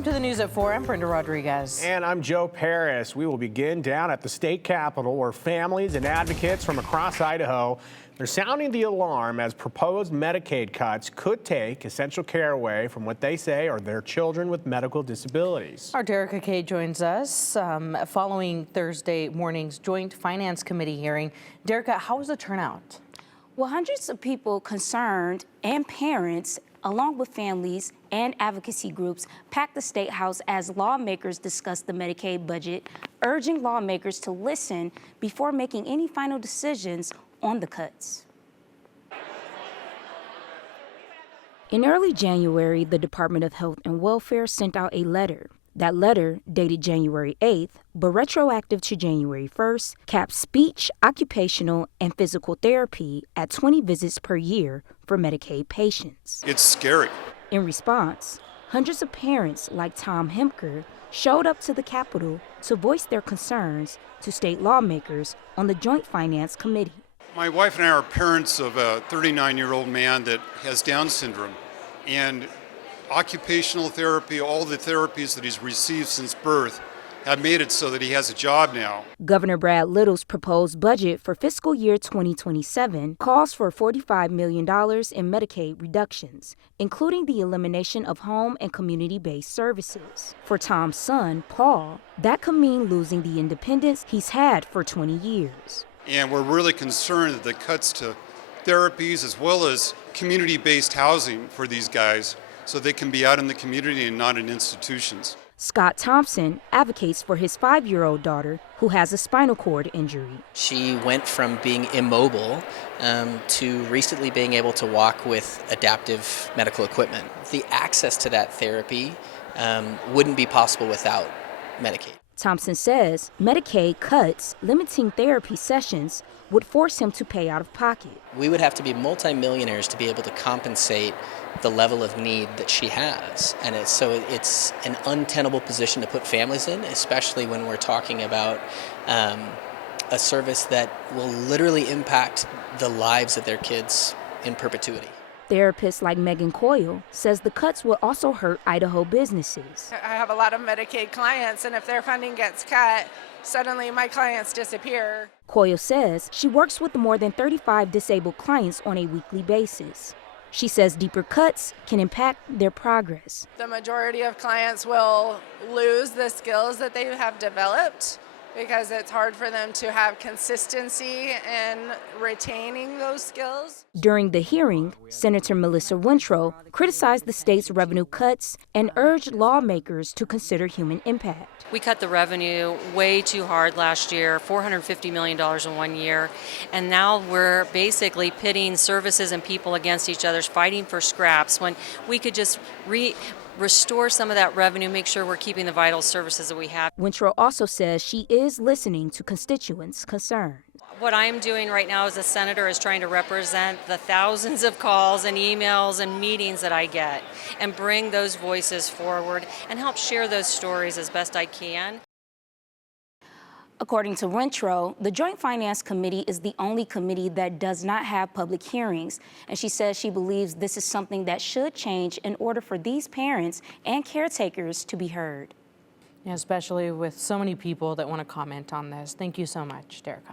Welcome to the News at 4. I'm Brenda Rodriguez. And I'm Joe Paris. We will begin down at the state capitol where families and advocates from across Idaho are sounding the alarm as proposed Medicaid cuts could take essential care away from what they say are their children with medical disabilities. Our Derek Kay joins us following Thursday morning's Joint Finance Committee hearing. Derek, how was the turnout? Well, hundreds of people concerned and parents, along with families and advocacy groups, packed the Statehouse as lawmakers discussed the Medicaid budget, urging lawmakers to listen before making any final decisions on the cuts. In early January, the Department of Health and Welfare sent out a letter. That letter, dated January 8th, but retroactive to January 1st, capped speech, occupational, and physical therapy at 20 visits per year for Medicaid patients. It's scary. In response, hundreds of parents like Tom Hemker showed up to the Capitol to voice their concerns to state lawmakers on the Joint Finance Committee. My wife and I are parents of a 39-year-old man that has Down syndrome, and occupational therapy, all the therapies that he's received since birth, have made it so that he has a job now. Governor Brad Little's proposed budget for fiscal year 2027 calls for $45 million in Medicaid reductions, including the elimination of home and community-based services. For Tom's son, Paul, that could mean losing the independence he's had for 20 years. And we're really concerned that the cuts to therapies as well as community-based housing for these guys so they can be out in the community and not in institutions. Scott Thompson advocates for his 5-year-old daughter who has a spinal cord injury. She went from being immobile to recently being able to walk with adaptive medical equipment. The access to that therapy wouldn't be possible without Medicaid. Thompson says Medicaid cuts limiting therapy sessions would force him to pay out of pocket. We would have to be multimillionaires to be able to compensate the level of need that she has. And it's an untenable position to put families in, especially when we're talking about a service that will literally impact the lives of their kids in perpetuity. Therapists like Megan Coyle says the cuts will also hurt Idaho businesses. I have a lot of Medicaid clients, and if their funding gets cut, suddenly my clients disappear. Coyle says she works with more than 35 disabled clients on a weekly basis. She says deeper cuts can impact their progress. The majority of clients will lose the skills that they have developed because it's hard for them to have consistency in retaining those skills. During the hearing, Senator Melissa Wintrow criticized the state's revenue cuts and urged lawmakers to consider human impact. We cut the revenue way too hard last year, $450 million in 1 year, and now we're basically pitting services and people against each other, fighting for scraps, when we could just restore some of that revenue, make sure we're keeping the vital services that we have. Wintrow also says she is listening to constituents' concerns. What I'm doing right now as a senator is trying to represent the thousands of calls and emails and meetings that I get and bring those voices forward and help share those stories as best I can. According to Wintrow, the Joint Finance Committee is the only committee that does not have public hearings, and she says she believes this is something that should change in order for these parents and caretakers to be heard. Yeah, especially with so many people that want to comment on this. Thank you so much, Derek.